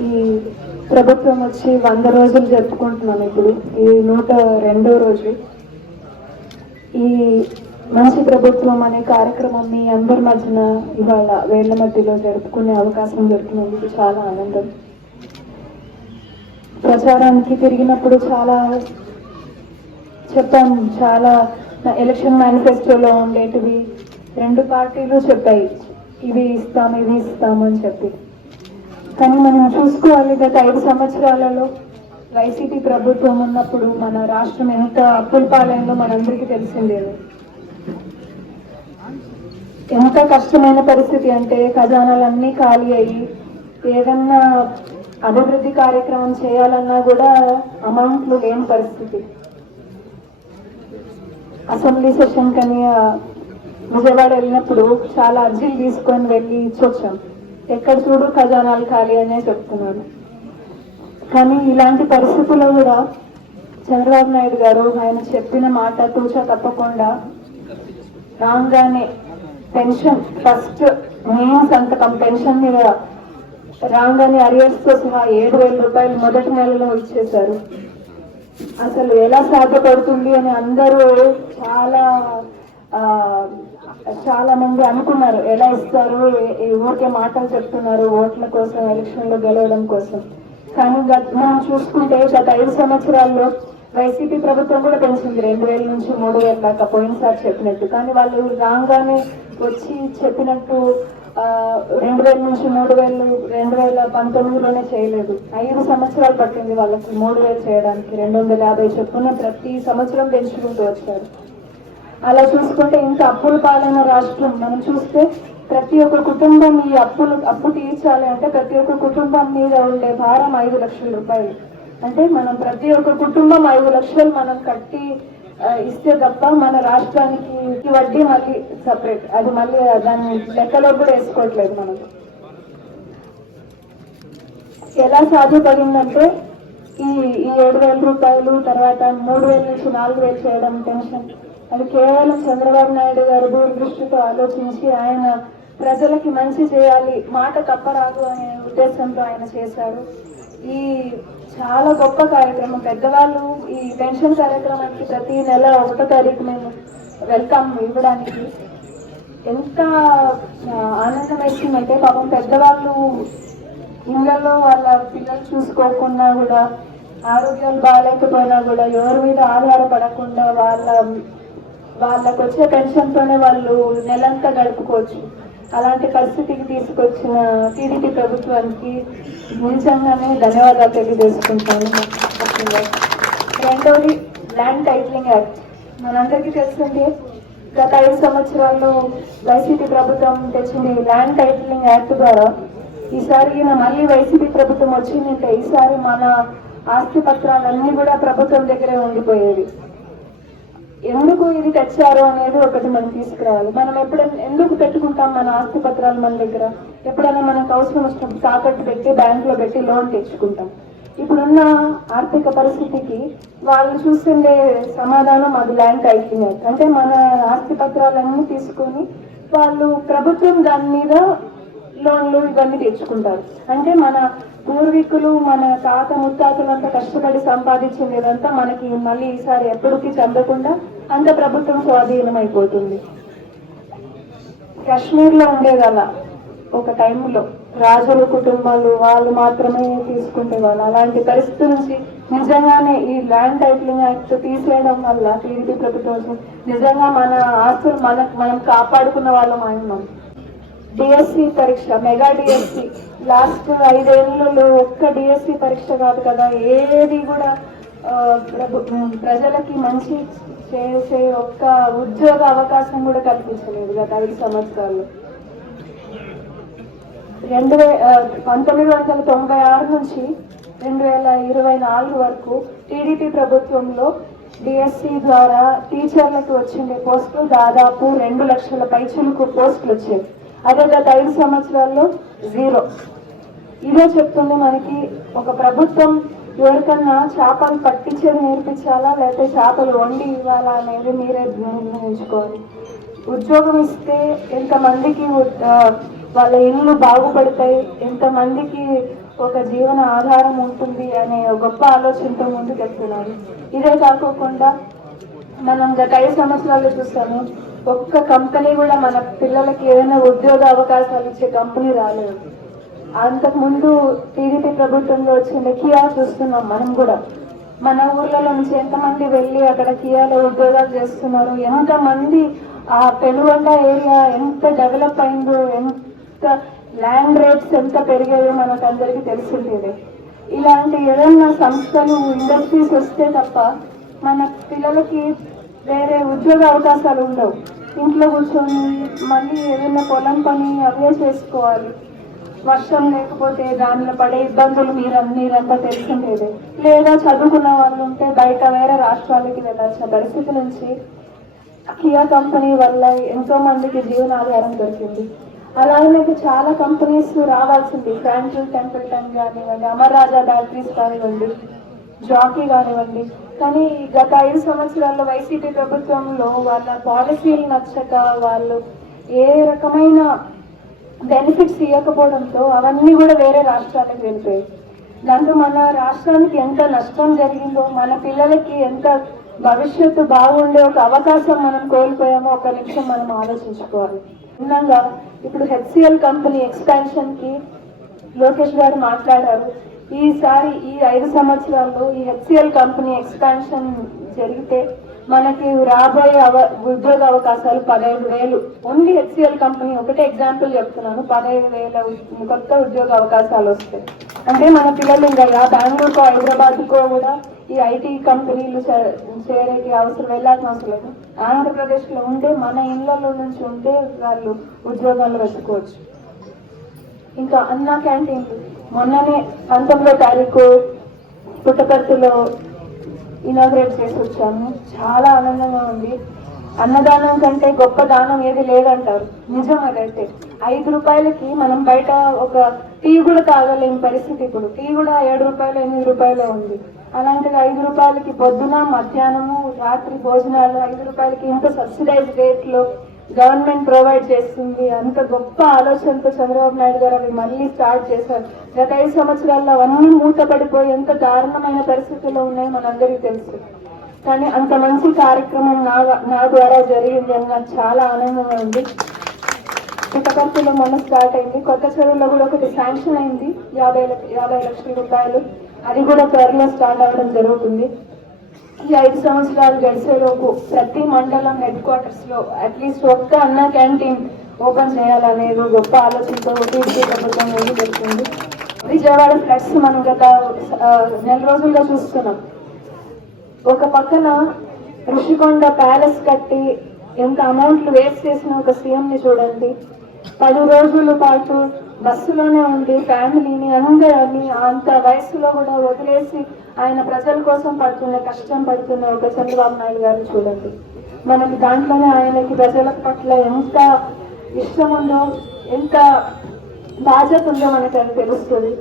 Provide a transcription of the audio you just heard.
ఈ ప్రభుత్వం వచ్చి వంద రోజులు జరుపుకుంటున్నాం ఇప్పుడు. ఈ నూట రెండో రోజు. ఈ మంచి ప్రభుత్వం అనే కార్యక్రమం మీ అందరి మధ్యన ఇవాళ వేళ్ళ మధ్యలో జరుపుకునే అవకాశం దొరికినందుకు చాలా ఆనందం. ప్రచారానికి తిరిగినప్పుడు చాలా చెప్పాం. చాలా ఎలక్షన్ మేనిఫెస్టోలో ఉండేటివి రెండు పార్టీలు చెప్పాయి. ఇవి ఇస్తాం ఇవి ఇస్తాం అని చెప్పి. కానీ మనం చూసుకోవాలి గత ఐదు సంవత్సరాలలో వైసీపీ ప్రభుత్వం ఉన్నప్పుడు మన రాష్ట్రం ఎంత అప్పుల పాలైందో మనందరికీ తెలిసిందే ఎంత కష్టమైన పరిస్థితి అంటే ఖజానాలన్నీ ఖాళీ అయ్యి ఏదన్నా అభివృద్ధి కార్యక్రమం చేయాలన్నా కూడా అమౌంట్లు లేని పరిస్థితి. అసెంబ్లీ సెషన్ కానీ విజయవాడ వెళ్ళినప్పుడు చాలా అర్జీలు తీసుకొని వెళ్ళి ఇచ్చొచ్చాం ఎక్కడ చూడు ఖజానాలు ఖాళీ అనే చెప్తున్నారు కానీ ఇలాంటి పరిస్థితుల్లో కూడా చంద్రబాబు నాయుడు గారు ఆయన చెప్పిన మాట తూచా తప్పకుండా రాగానే పెన్షన్ ఫస్ట్ మెయిన్ సంతకం పెన్షన్ మీద రాగానే అరియర్స్తో సహా ఏడు వేల రూపాయలు మొదటి నెలలో ఇచ్చేశారు. అసలు ఎలా సాధ్యపడుతుంది అని అందరూ చాలా ఆ, చాలా మంది అనుకున్నారు ఎలా ఇస్తారు? ఊరికే మాటలు చెప్తున్నారు ఓట్ల కోసం ఎలక్షన్లో గెలవడం కోసం. కానీ గత మనం చూసుకుంటే గత ఐదు సంవత్సరాల్లో వైసీపీ ప్రభుత్వం కూడా పెంచింది రెండు వేల నుంచి మూడు వేల దాకా పోయినసారి చెప్పినట్టు. కానీ వాళ్ళు రాగానే వచ్చి చెప్పినట్టు రెండు వేల నుంచి మూడు వేలు రెండు వేల పంతొమ్మిదిలోనే చేయలేదు. ఐదు సంవత్సరాలు పట్టింది వాళ్ళకి మూడు వేలు చేయడానికి రెండు వందల యాభై చొప్పున ప్రతి సంవత్సరం పెంచుకుంటూ వచ్చారు. అలా చూసుకుంటే ఇంత అప్పుల పాలైన రాష్ట్రం. మనం చూస్తే ప్రతి ఒక్క కుటుంబం ఈ అప్పులు అప్పు తీర్చాలి అంటే ప్రతి ఒక్క కుటుంబం మీద ఉండే భారం ఐదు లక్షల రూపాయలు. అంటే మనం ప్రతి ఒక్క కుటుంబం ఐదు లక్షలు మనం కట్టి ఇస్తే తప్ప మన రాష్ట్రానికి వడ్డీ మళ్ళీ సపరేట్ అది మళ్ళీ దాన్ని లెక్కలో కూడా వేసుకోవట్లేదు మనం. ఎలా సాధ్యపడిందంటే ఈ ఈ ఏడు వేల రూపాయలు తర్వాత మూడు వేల నుంచి నాలుగు వేలు చేయడం పెన్షన్. అది కేవలం చంద్రబాబు నాయుడు గారు దూరదృష్టితో ఆలోచించి ఆయన ప్రజలకి మంచి చేయాలి మాట తప్పరాదు అనే ఉద్దేశంతో ఆయన చేశారు. ఈ చాలా గొప్ప కార్యక్రమం పెద్దవాళ్ళు ఈ పెన్షన్ కార్యక్రమానికి ప్రతి నెల ఒకటో తారీఖు మేము వెల్కమ్ ఇవ్వడానికి ఎంత ఆనందం వేసిందంటే పాపం పెద్దవాళ్ళు ఇళ్ళల్లో వాళ్ళ పిల్లలు చూసుకోకుండా కూడా ఆరోగ్యాలు బాగాలేకపోయినా కూడా ఎవరి మీద ఆధారపడకుండా వాళ్ళ వాళ్ళకు వచ్చే పెన్షన్తోనే వాళ్ళు నెలంతా గడుపుకోవచ్చు. అలాంటి పరిస్థితికి తీసుకొచ్చిన టీడీపీ ప్రభుత్వానికి నిజంగానే ధన్యవాదాలు తెలియజేసుకుంటాను. రెండవది ల్యాండ్ టైటిలింగ్ యాక్ట్ మనందరికీ తెలుసుకుంటే గత ఐదు సంవత్సరాల్లో వైసీపీ ప్రభుత్వం తెచ్చింది ల్యాండ్ టైటిలింగ్ యాక్ట్ ద్వారా. ఈసారి మళ్ళీ వైసీపీ ప్రభుత్వం వచ్చిందంటే ఈసారి మన ఆస్తి పత్రాలన్నీ కూడా ప్రభుత్వం దగ్గరే ఉండిపోయేవి. ఎందుకు ఇది తెచ్చారు అనేది ఒకటి మనం తీసుకురావాలి. మనం ఎప్పుడైనా ఎందుకు పెట్టుకుంటాం మన ఆస్తి పత్రాలు మన దగ్గర? ఎప్పుడైనా మనకు అవసరం వచ్చినప్పుడు తాకట్టు పెట్టి బ్యాంకులో పెట్టి లోన్ తెచ్చుకుంటాం. ఇప్పుడున్న ఆర్థిక పరిస్థితికి వాళ్ళు చూస్తుండే సమాధానం అది ల్యాండ్ టైటిలింగ్ అంటే మన ఆస్తి పత్రాలన్నీ తీసుకొని వాళ్ళు ప్రభుత్వం దాని మీద లోన్లు ఇవన్నీ తెచ్చుకుంటారు. అంటే మన పూర్వీకులు మన తాత ముత్తాతలంతా కష్టపడి సంపాదించింది ఇదంతా మనకి మళ్ళీ ఈసారి ఎప్పటికీ చెందకుండా అంత ప్రభుత్వం స్వాధీనం అయిపోతుంది ఉండేదల ఒక టైంలో రాజుల కుటుంబాలు వాళ్ళు మాత్రమే తీసుకుంటేవాళ్ళు. అలాంటి పరిస్థితి నుంచి నిజంగానే ఈ ల్యాండ్ టైటిలింగ్ యాక్ట్ తీసేయడం వల్ల టీడీపీ ప్రభుత్వం నిజంగా మన ఆస్తులు మన మనం కాపాడుకున్న వాళ్ళం అయినాం డిఎస్సి పరీక్ష మెగా డిఎస్సి. లాస్ట్ ఐదేళ్ళలో ఒక్క డిఎస్సి పరీక్ష కాదు కదా ఏది కూడా ప్రజలకి మంచి చేసే ఒక్క ఉద్యోగ అవకాశం కూడా కల్పించలేదు గత ఐదు సంవత్సరాల్లో రెండు వే పంతొమ్మిది వందల తొంభై ఆరు నుంచి రెండు వేల ఇరవై నాలుగు వరకు టీడీపీ ప్రభుత్వంలో డిఎస్సి ద్వారా టీచర్లకు వచ్చిండే పోస్టులు దాదాపు రెండు లక్షల పైచులకు పోస్టులు వచ్చేవి అదే గత ఐదు సంవత్సరాల్లో జీరో. ఇదే చెప్తుంది మనకి ఒక ప్రభుత్వం ఎవరికన్నా చేపలు పట్టించేది నేర్పించాలా? లేకపోతే చేపలు వండి ఇవ్వాలా అనేది మీరే నిర్ణయించుకోవాలి. ఉద్యోగం ఇస్తే ఎంతమందికి వాళ్ళ ఇళ్ళు బాగుపడతాయి ఎంతమందికి ఒక జీవన ఆధారం ఉంటుంది అనే గొప్ప ఆలోచనతో ముందుకెళ్తున్నారు. ఇదే కాకోకుండా మనం గత ఐదు సంవత్సరాలు చూస్తాము ఒక్క కంపెనీ కూడా మన పిల్లలకి ఏదైనా ఉద్యోగ అవకాశాలు ఇచ్చే కంపెనీ రాలేదు. అంతకు ముందు టీడీపీ ప్రభుత్వంలో వచ్చిన కియా చూస్తున్నాం మనం కూడా. మన ఊర్లలో నుంచి ఎంతమంది వెళ్ళి అక్కడ కియాలో ఉద్యోగాలు చేస్తున్నారు? ఎంతమంది ఆ పెనుగొండ ఏరియా ఎంత డెవలప్ అయిందో ఎంత ల్యాండ్ రేట్స్ ఎంత పెరిగాయో మనకు అందరికీ తెలిసిందేదే ఇలాంటి ఏదైనా సంస్థలు ఇండస్ట్రీస్ వస్తే తప్ప మన పిల్లలకి వేరే ఉద్యోగ అవకాశాలు ఉండవు. ఇంట్లో కూర్చొని మళ్ళీ ఏదైనా పొలం పని అవే చేసుకోవాలి. వర్షం లేకపోతే దానిలో పడే ఇబ్బందులు మీరు మీరంతా తెలిసిందేదే లేదా చదువుకున్న వాళ్ళు ఉంటే బయట వేరే రాష్ట్రాలకి వెళ్ళాల్సిన పరిస్థితి నుంచి కియా కంపెనీ వల్ల ఎంతో మందికి జీవనాధారం దొరికింది. అలాగే చాలా కంపెనీస్ రావాల్సింది. ఫ్రాంకిల్ టెంపుల్టన్ కానివ్వండి అమర్రాజా బ్యాటరీస్ కానివ్వండి జాకీ కానివ్వండి. కానీ గత ఐదు సంవత్సరాల్లో వైసీపీ ప్రభుత్వంలో వాళ్ళ పాలసీలు నచ్చక వాళ్ళు ఏ రకమైన బెనిఫిట్స్ ఇవ్వకపోవడంతో అవన్నీ కూడా వేరే రాష్ట్రాలకు వెళ్ళిపోయాయి. దాంతో మన రాష్ట్రానికి ఎంత నష్టం జరిగిందో మన పిల్లలకి ఎంత భవిష్యత్తు బాగుండే ఒక అవకాశం మనం కోల్పోయామో ఒక నిమిషం మనం ఆలోచించుకోవాలి. విన్నాగా ఇప్పుడు హెచ్సిఎల్ కంపెనీ ఎక్స్పాన్షన్కి లోకేష్ గారు మాట్లాడారు. ఈసారి ఈ ఐదు సంవత్సరాల్లో ఈ హెచ్సిఎల్ కంపెనీ ఎక్స్పాన్షన్ జరిగితే మనకి రాబోయే అవ ఉద్యోగ అవకాశాలు పదహైదు వేలు. ఓన్లీ హెచ్సిఎల్ కంపెనీ ఒకటే ఎగ్జాంపుల్ చెప్తున్నాను. పదహైదు వేల కొత్త ఉద్యోగ అవకాశాలు వస్తాయి. అంటే మన పిల్లలు ఇంకా యా బెంగళూరుకో హైదరాబాద్కో కూడా ఈ ఐటీ కంపెనీలు చేరేకి అవసరం వెళ్ళాల్సిన అవసరం లేదు. ఆంధ్రప్రదేశ్లో ఉంటే మన ఇళ్ళలో నుంచి ఉంటే వాళ్ళు ఉద్యోగాలు వెతుకోవచ్చు ఇంకా అన్నా క్యాంటీన్ మొన్ననే పంతొమ్మిదో తారీఖు పుట్టపర్తిలో ఇనాగ్రేట్ చేసి వచ్చాము. చాలా ఆనందంగా ఉంది. అన్నదానం కంటే గొప్ప దానం ఏది లేదంటారు. నిజం అదైతే. ఐదు రూపాయలకి మనం బయట ఒక టీ కూడా తాగలేని పరిస్థితి ఇప్పుడు. టీ కూడా ఏడు రూపాయలు ఎనిమిది రూపాయలే ఉంది. అలాంటిది ఐదు రూపాయలకి పొద్దున మధ్యాహ్నము రాత్రి భోజనాలు ఐదు రూపాయలకి ఇంత సబ్సిడైజ్ రేట్లో గవర్నమెంట్ ప్రొవైడ్ చేస్తుంది. అంత గొప్ప ఆలోచనతో చంద్రబాబు నాయుడు గారు అవి మళ్ళీ స్టార్ట్ చేశారు. గత ఐదు సంవత్సరాల్లో అవన్నీ మూతపడిపోయి ఎంత దారుణమైన పరిస్థితుల్లో ఉన్నాయో మనందరికీ తెలుసు. కానీ అంత మంచి కార్యక్రమం నా నా ద్వారా జరిగింది అని నాకు చాలా ఆనందంగా ఉంది. పుట్టపర్తిలో మొన్న స్టార్ట్ అయింది. కొత్త చెరువులో కూడా ఒకటి శాంక్షన్ అయింది. యాభై యాభై లక్షల రూపాయలు. అది కూడా త్వరలో స్టార్ట్ అవ్వడం జరుగుతుంది. ఈ ఐదు సంవత్సరాలు గడిచేలోపు ప్రతి మండలం హెడ్ క్వార్టర్స్లో అట్లీస్ట్ ఒక్క అన్న క్యాంటీన్ ఓపెన్ చేయాలనేది గొప్ప ఆలోచనతో టీడీపీ ప్రభుత్వం ముందుకు పెడుతుంది విజయవాడ ఫ్లడ్స్ మనం గత నెల రోజుల్లో చూస్తున్నాం. ఒక పక్కన ఋషికొండ ప్యాలెస్ కట్టి ఎంత అమౌంట్లు వేస్ట్ చేసిన ఒక సీఎంని చూడండి. పది రోజుల పాటు బస్సులోనే ఉండి ఫ్యామిలీని అందరిని అంత వయసులో కూడా వదిలేసి ఆయన ప్రజల కోసం పడుతున్న కష్టం పడుతున్న ఒక చంద్రబాబు నాయుడు గారిని చూడండి. మనకి దాంట్లోనే ఆయనకి ప్రజల పట్ల ఎంత ఇష్టం ఉందో ఎంత బాధ్యత ఉందో మనకి తెలుస్తుంది.